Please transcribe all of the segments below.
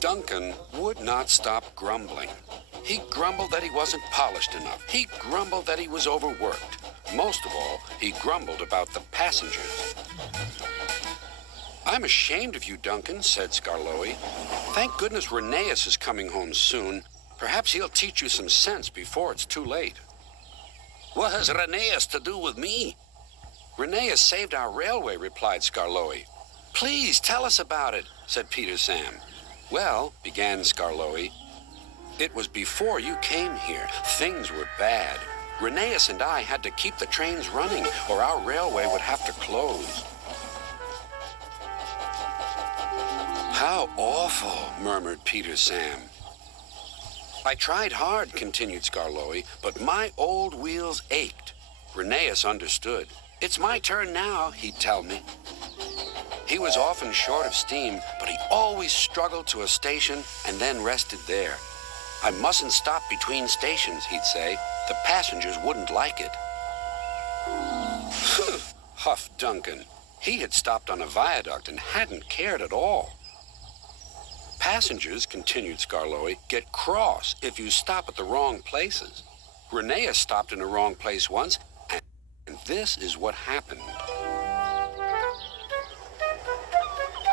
Duncan would not stop grumbling. He grumbled that he wasn't polished enough. He grumbled that he was overworked. Most of all, he grumbled about the passengers. "I'm ashamed of you, Duncan," said Skarloey. "Thank goodness Rheneas is coming home soon. Perhaps he'll teach you some sense before it's too late." "What has Rheneas to do with me?" "Rheneas saved our railway," replied Skarloey. "Please tell us about it," said Peter Sam. "Well," began Skarloey, "it was before you came here. Things were bad. Rheneas and I had to keep the trains running, or our railway would have to close." "How awful," murmured Peter Sam. "I tried hard," continued Skarloey, "but my old wheels ached." Rheneas understood. "It's my turn now," he'd tell me. He was often short of steam, but he always struggled to a station and then rested there. "I mustn't stop between stations," he'd say. "The passengers wouldn't like it." Huffed Duncan. He had stopped on a viaduct and hadn't cared at all. "Passengers," continued Skarloey, "get cross if you stop at the wrong places. Rheneas stopped in the wrong place once, and this is what happened."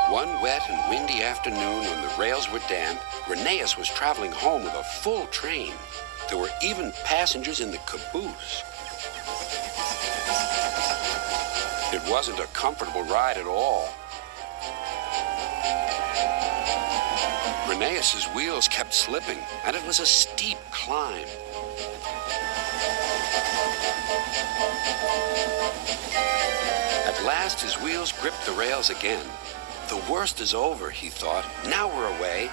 One wet and windy afternoon when the rails were damp, Rheneas was traveling home with a full train. There were even passengers in the caboose. It wasn't a comfortable ride at all. Rheneas's wheels kept slipping, and it was a steep climb. At last, his wheels gripped the rails again. "The worst is over," he thought. "Now we're away."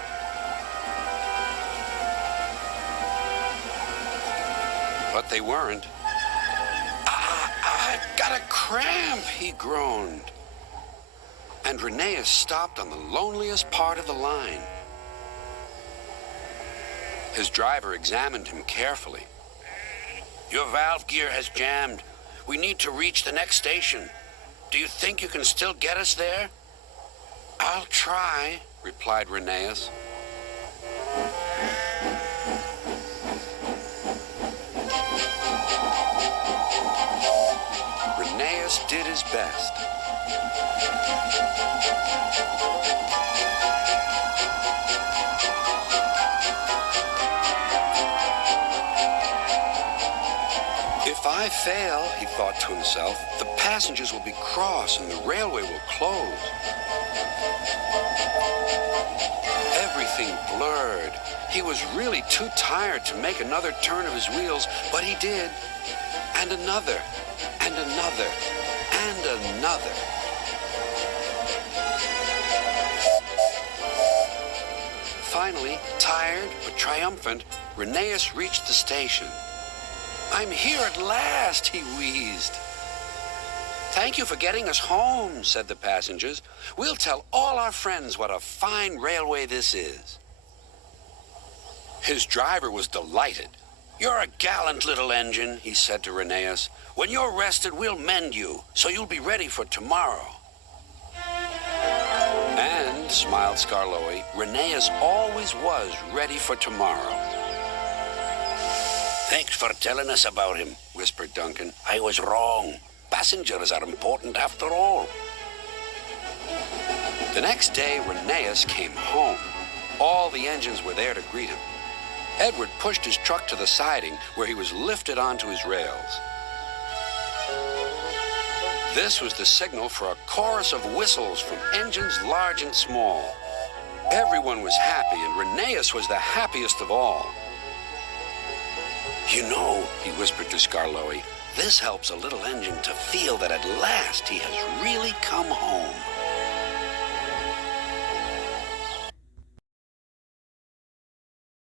But they weren't. "I've got a cramp," he groaned. And Rheneas stopped on the loneliest part of the line. His driver examined him carefully. "Your valve gear has jammed. We need to reach the next station. Do you think you can still get us there?" "I'll try," replied Rheneas. Rheneas did his best. "If I fail," he thought to himself, "the passengers will be cross and the railway will close." Everything blurred. He was really too tired to make another turn of his wheels, but he did. And another, and another, and another. Finally, tired but triumphant, Rheneas reached the station. "I'm here at last," he wheezed. "Thank you for getting us home," said the passengers. "We'll tell all our friends what a fine railway this is." His driver was delighted. "You're a gallant little engine," he said to Rheneas. "When you're rested, we'll mend you, so you'll be ready for tomorrow." And, smiled Skarloey, Rheneas always was ready for tomorrow. "Thanks for telling us about him," whispered Duncan. "I was wrong. Passengers are important after all." The next day, Rheneas came home. All the engines were there to greet him. Edward pushed his truck to the siding, where he was lifted onto his rails. This was the signal for a chorus of whistles from engines large and small. Everyone was happy, and Rheneas was the happiest of all. "You know," he whispered to Skarloey, "this helps a little engine to feel that at last he has really come home."